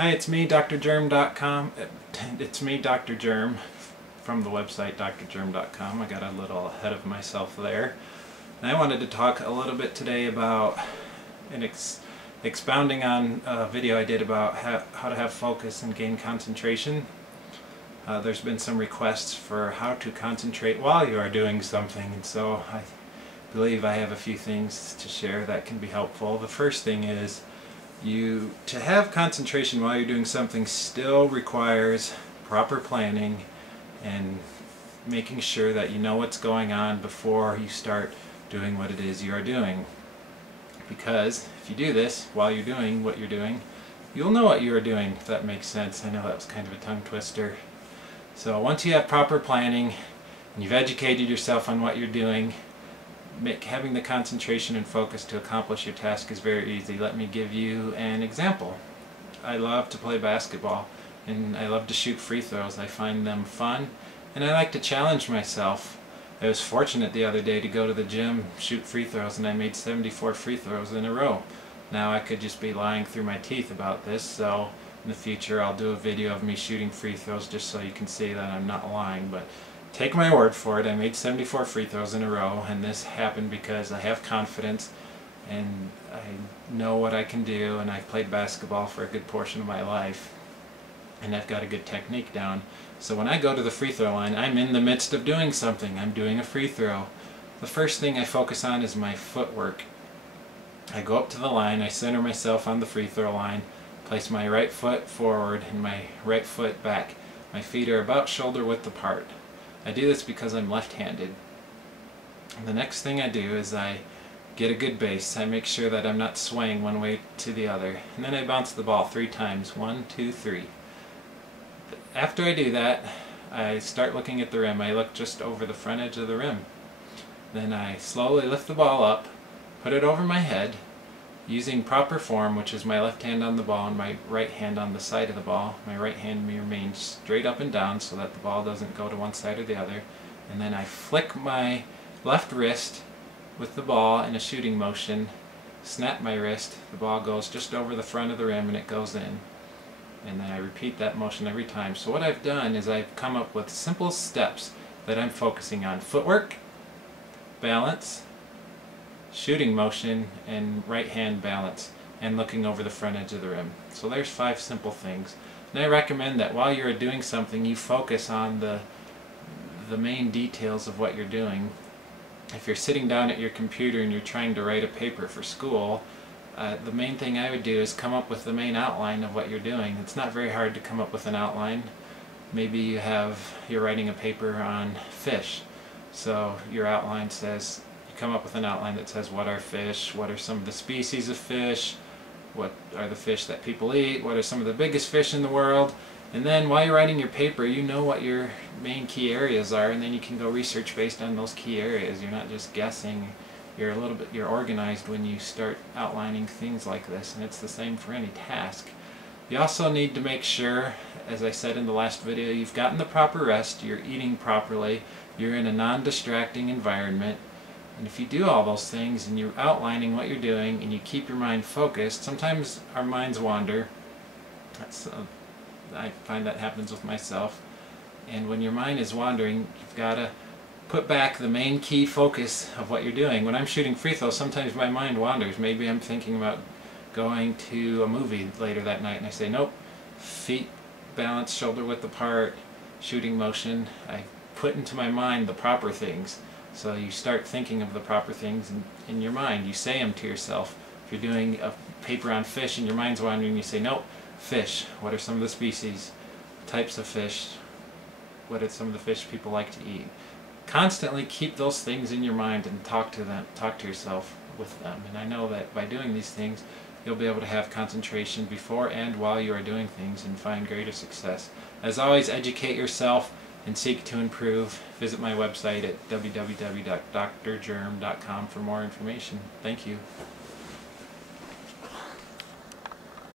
Hi, it's me, drgerm.com. It's me, Dr. Germ, from the website drgerm.com. I got a little ahead of myself there. And I wanted to talk a little bit today about expounding on a video I did about how to have focus and gain concentration. There's been some requests for how to concentrate while you are doing something, and so I believe I have a few things to share that can be helpful. The first thing is to have concentration while you're doing something still requires proper planning and making sure that you know what's going on before you start doing what it is you are doing. Because if you do this while you're doing what you're doing, you'll know what you are doing, if that makes sense. I know that was kind of a tongue twister. So once you have proper planning and you've educated yourself on what you're doing, having the concentration and focus to accomplish your task is very easy. Let me give you an example. I love to play basketball and I love to shoot free throws. I find them fun and I like to challenge myself. I was fortunate the other day to go to the gym, shoot free throws, and I made 74 free throws in a row. Now I could just be lying through my teeth about this, so in the future I'll do a video of me shooting free throws just so you can see that I'm not lying. But take my word for it, I made 74 free throws in a row, and this happened because I have confidence and I know what I can do, and I've played basketball for a good portion of my life and I've got a good technique down. So when I go to the free throw line, I'm in the midst of doing something. I'm doing a free throw. The first thing I focus on is my footwork. I go up to the line, I center myself on the free throw line, place my right foot forward and my right foot back. My feet are about shoulder width apart. I do this because I'm left-handed. The next thing I do is I get a good base. I make sure that I'm not swaying one way to the other. And then I bounce the ball 3 times. 1, 2, 3. After I do that, I start looking at the rim. I look just over the front edge of the rim. Then I slowly lift the ball up, put it over my head, using proper form, which is my left hand on the ball and my right hand on the side of the ball. My right hand remains straight up and down so that the ball doesn't go to one side or the other. And then I flick my left wrist with the ball in a shooting motion, snap my wrist, the ball goes just over the front of the rim and it goes in. And then I repeat that motion every time. So what I've done is I've come up with simple steps that I'm focusing on: footwork, balance, shooting motion, and right hand balance, and looking over the front edge of the rim. So there's 5 simple things. And I recommend that while you're doing something, you focus on the main details of what you're doing. If you're sitting down at your computer and you're trying to write a paper for school, the main thing I would do is come up with the main outline of what you're doing. It's not very hard to come up with an outline. Maybe you're writing a paper on fish, so your outline says, you come up with an outline that says, what are fish, what are some of the species of fish, what are the fish that people eat, what are some of the biggest fish in the world. And then while you're writing your paper, you know what your main key areas are, and then you can go research based on those key areas. You're not just guessing. You're organized when you start outlining things like this, and it's the same for any task. You also need to make sure, as I said in the last video, you've gotten the proper rest, you're eating properly, you're in a non-distracting environment. And if you do all those things and you're outlining what you're doing and you keep your mind focused, sometimes our minds wander. I find that happens with myself. And when your mind is wandering, you've got to put back the main key focus of what you're doing. When I'm shooting free throws, sometimes my mind wanders. Maybe I'm thinking about going to a movie later that night and I say, nope, feet balanced, shoulder width apart, shooting motion. I put into my mind the proper things. So you start thinking of the proper things in your mind. You say them to yourself. If you're doing a paper on fish and your mind's wandering, you say, nope, fish. What are some of the species, types of fish? What are some of the fish people like to eat? Constantly keep those things in your mind and talk to yourself with them. And I know that by doing these things, you'll be able to have concentration before and while you are doing things and find greater success. As always, educate yourself and seek to improve. Visit my website at www.drgerm.com for more information. Thank you.